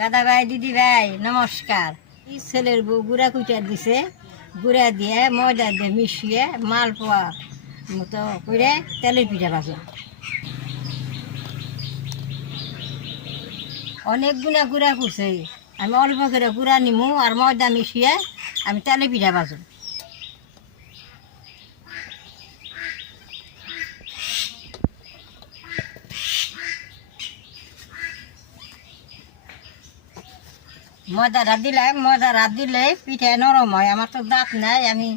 দাদা ভাই দিদি ভাই নমস্কার। ছেলের বউ গুঁড়া কুইটা দিছে, গুঁড়া দিয়ে ময়দা দিয়ে মিশিয়ে মালপোয়া মতো করে তেলের পিঠা ভাজো। অনেক গুঁড়া করছে, আমি অল্প করে গুঁড়া নিমু আর ময়দা মিশিয়ে আমি তেলের পিঠা ভাজো। ময়দা রাত দিলে পিঠা নরম হয়। আমার তো দাঁত নাই, আমি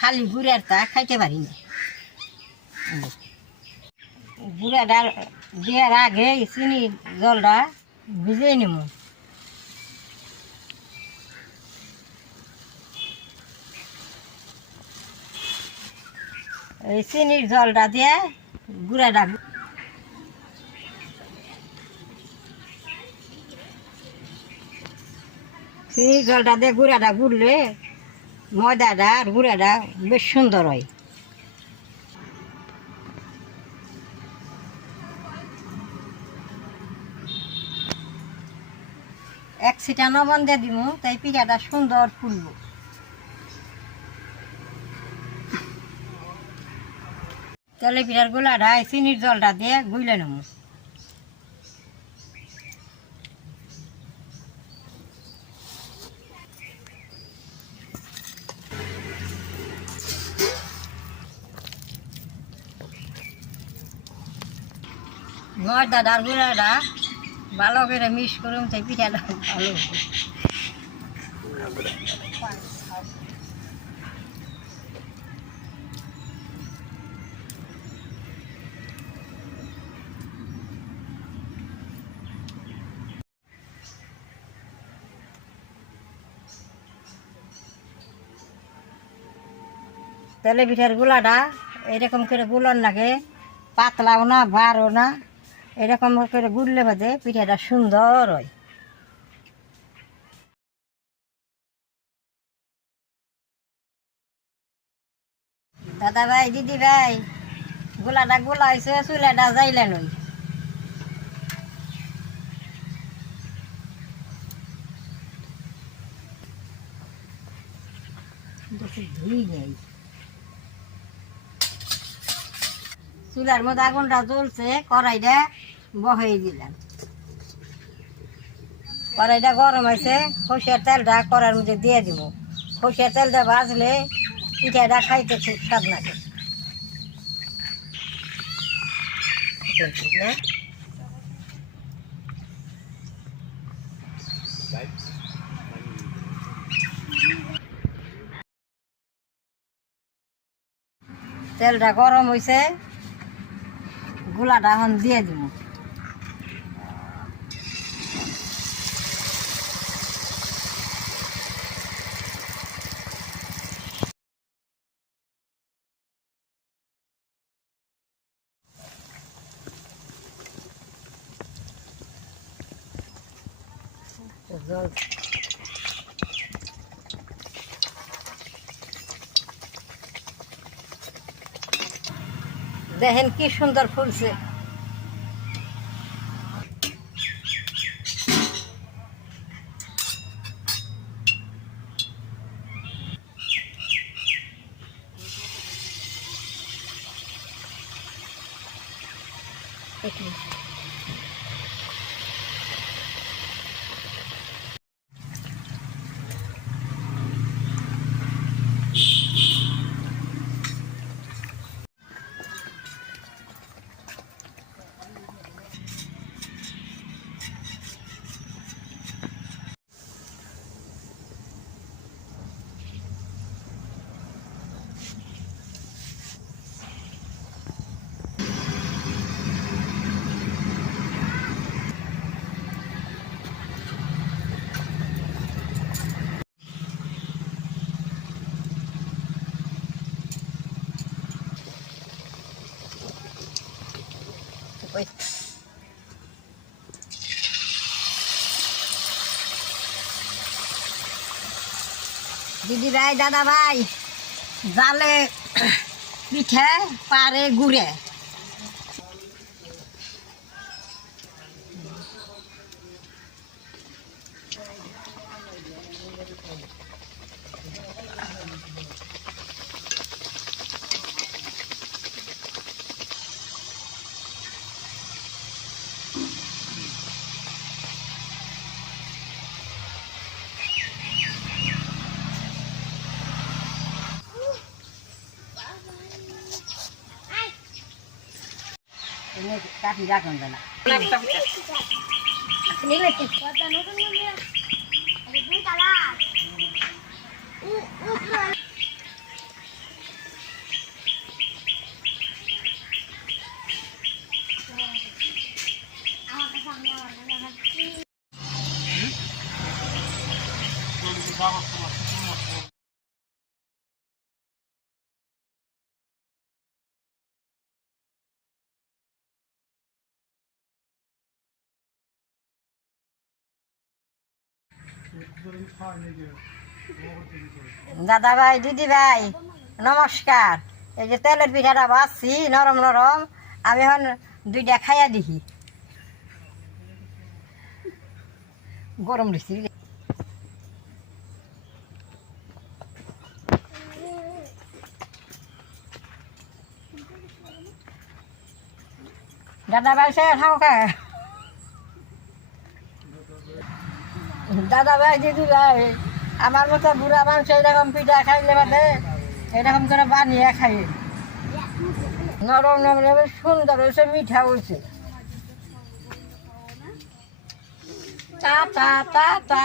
খালি গুড়ারটা খাইতে পারি না। গুড়াটা দেওয়ার আগে চিনি জলটা ভিজিয়ে নিব। এই চিনির জলটা দিয়ে গুড়াটা চিনির জলটা দিয়ে গুঁড়াটা গুড়লে ময়দাটা আর গুঁড়াটা বেশ সুন্দর হয়। এক সিটা লবণ দিয়ে দিব, তাই পিঠাটা সুন্দর ফুলব। তেলে পিঠার গোলাটা চিনির জলটা দিয়ে গুলে নেব। ময়দাটা আর গুঁড়াটা ভালো করে মিক্স করুন, তাই পিঠাটা ভালো হবে। তেলে পিঠার গুলাটা এরকম করে গুলন লাগে, পাতলাও না বারও না, এরকম করে গুললে বাদে পিঠাটা সুন্দর হয়। দাদা ভাই দিদি ভাই, গোলাটা গোলা হয়েছে, চুলাটা যাইলে নই। ধুই নেই, চুলার মধ্যে আগুনটা জ্বলছে, কড়াইটা বহাই দিলাম। কড়াইটা গরম হয়েছে, সরষের তেলটা কড়াইয়ের মধ্যে দিয়ে দিব। সরষের তেলটা ভাজলে পিঠাটা খাইতে খুব স্বাদ লাগে। তেলটা গরম হয়েছে, গোলাটা এখন দিয়ে দিব। দেখেন কি সুন্দর ফুলছে। দিদি ভাই দাদা ভাই, জালে পিঠে পারে গুড়ে। কাঠি রাখুন না দাদা ভাই দিদি ভাই নমস্কার। এই যে তেলের পিঠাটা ভাজছি নরম নরম, আমি এখন দুইটা খাইয়া দেখি। গরম দিচ্ছি দাদা ভাই সে খাও খায়। দাদা ভাই দিদি ভাই আমার মতো বুড়া মানুষ এরকম পিঠা খাইলে বাদে এরকম করে বানিয়ে খাই। নরম নরম সুন্দর হয়েছে, মিঠা হয়েছে। টা টা টা টা।